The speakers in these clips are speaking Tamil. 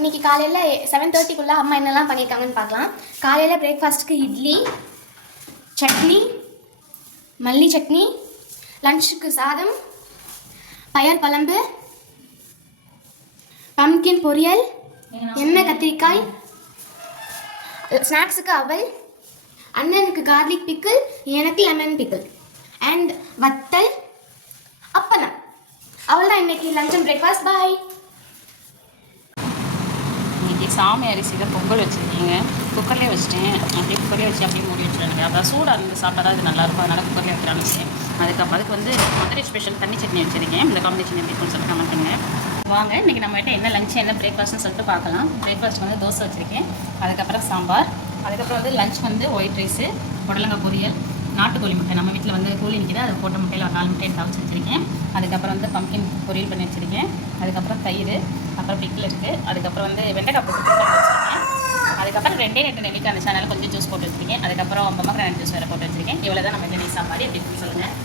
இன்றைக்கி காலையில் 7:30க்குள்ளே அம்மா என்னெல்லாம் பண்ணியிருக்காங்கன்னு பார்க்கலாம். காலையில் பிரேக்ஃபாஸ்ட்டுக்கு இட்லி, சட்னி, மல்லி சட்னி, லஞ்சுக்கு சாதம், பயர் குழம்பு, பம்கின் பொரியல், எண்ணெய் கத்திரிக்காய், ஸ்நாக்ஸுக்கு அவல், அண்ணனுக்கு கார்லிக் பிக்கிள், எனக்கு லெமன் பிக்கிள் அண்ட் வத்தல், அப்பளம். அவ்வளோதான் இன்னைக்கு லஞ்ச் அண்ட் பிரேக்ஃபாஸ்ட். பாய். இன்றைக்கி சாமி அரிசியில் பொங்கல் வச்சுருக்கீங்க. குக்கர்லேயே வச்சுட்டேன். அப்படியே குக்கர்லேயே வச்சு அப்படியே மூடி வச்சுருங்க. அதான் சூடாக இருந்து சாப்பிட்டா தான் அது நல்லாயிருக்கும். அதனால் குக்கர்லேயே வைக்கிறான்னு வச்சேன். அதுக்கு வந்து மதுரை ஸ்பெஷல் தண்ணி சட்னி வச்சுருக்கேன். இந்த காம்பினேஷன் எப்படி இருக்குன்னு சொல்லிட்டு கமெண்ட் பண்ணுங்கள். வாங்க இன்றைக்கி நம்மகிட்ட என்ன லஞ்ச் என்ன பிரேக்ஃபாஸ்ட்னு சொல்லிட்டு பார்க்கலாம். பிரேக்ஃபாஸ்ட் வந்து தோசை வச்சுருக்கேன். அதுக்கப்புறம் சாம்பார். அதுக்கப்புறம் வந்து லஞ்ச் வந்து ஒயிட் ரைஸு, புடலங்காய் பொரியல், நாட்டுக்கோழி முட்டை. நம்ம வீட்டில் வந்து கோழி நிற்கிது, அது போட்ட முட்டையில் ஒரு 4 முட்டையை தவிச்சு வச்சுருக்கேன். அதுக்கப்புறம் வந்து பம்கின் பொரியல் பண்ணி வச்சுருக்கேன். அதுக்கப்புறம் தயிர், அப்புறம் பிக்கில் இருக்குது. அதுக்கப்புறம் வந்து வெண்டைக்காய் போட்டு பண்ணி வச்சுருக்கேன். அதுக்கப்புறம் 2 நெல்லிக்காய் அந்த சேனலில் கொஞ்சம் ஜூஸ் போட்டு வச்சுருக்கேன். அதுக்கப்புறம் பொமக்ரானட் ஜூஸ் வேறு போட்டு வச்சுருக்கேன். இவ்வளோ தான் நம்ம நெய் சாப்பாடு. எப்படி இருக்குன்னு சொல்லுங்கள்.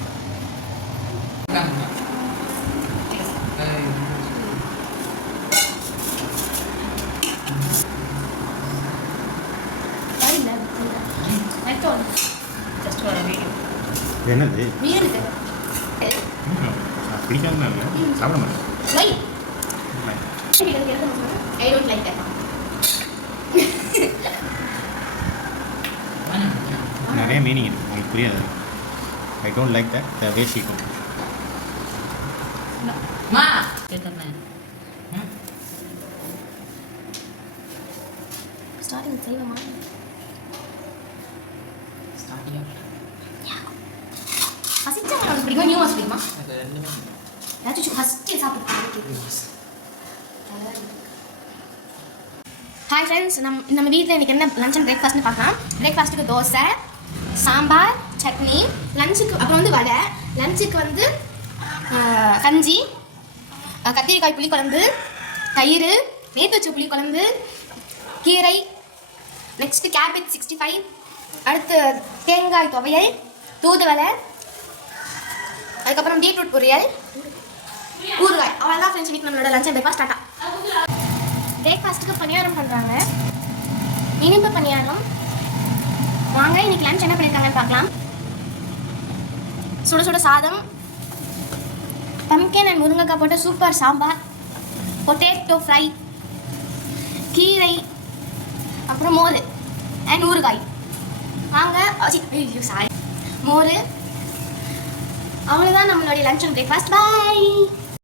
என்னது பிடிக்காம சாப்பிட மாட்டேன். நிறைய மீனிங் இருக்கு, உங்களுக்கு புரியாது. I don't like that the way she cook. Starting செய்யலாமா? பசிச்சா உனக்கு பிடிக்குமா? நியூ வாஸ் பிடிக்குமா? ஏதாச்சும் ஃபஸ்ட்டு சாப்பிட்டு. ஹாய் ஃப்ரெண்ட்ஸ், நம்ம வீட்டில் இன்றைக்கி என்ன லஞ்ச் அண்ட் பிரேக்ஃபாஸ்ட்னு பார்க்கலாம். பிரேக்ஃபாஸ்ட்டுக்கு தோசை, சாம்பார், சட்னி. லஞ்சுக்கு அப்புறம் வந்து வடை. லஞ்சுக்கு வந்து கஞ்சி, கத்திரிக்காய் புளிக்குழம்பு, தயிர், நேற்று வச்ச புளிக்குழம்பு, கீரை, நெக்ஸ்ட்டு கேபேஜ் 65, அடுத்து தேங்காய் துவையல், தூதுவளை, அதுக்கப்புறம் பீட்ரூட் பொரியல், ஊறுகாய். அவ்வளோதான் ஃப்ரெண்ட்ஸ் இன்னைக்கு நம்மளோட லஞ்ச் அண்ட் பிரேக்ஃபாஸ்ட் ஸ்டார்ட். பிரேக்ஃபாஸ்ட்டுக்கு பணியாரம் பண்ணுறாங்க, இனிப்பு பணியாரம். வாங்க இன்னைக்கு லஞ்ச் என்ன பண்ணியிருக்காங்கன்னு பார்க்கலாம். சுட சுட சாதம், பம்கின் அண்ட் முருங்கைக்காய் போட்ட சூப்பர் சாம்பார், பொட்டேட்டோ ஃப்ரை, கீரை, அப்புறம் மோர் அண்ட் ஊறுகாய். வாங்க. சாரி, மோர். அவ்வளோதான் நம்மளுடைய லஞ்ச் அண்ட் பிரேக்ஃபாஸ்ட். பாய்.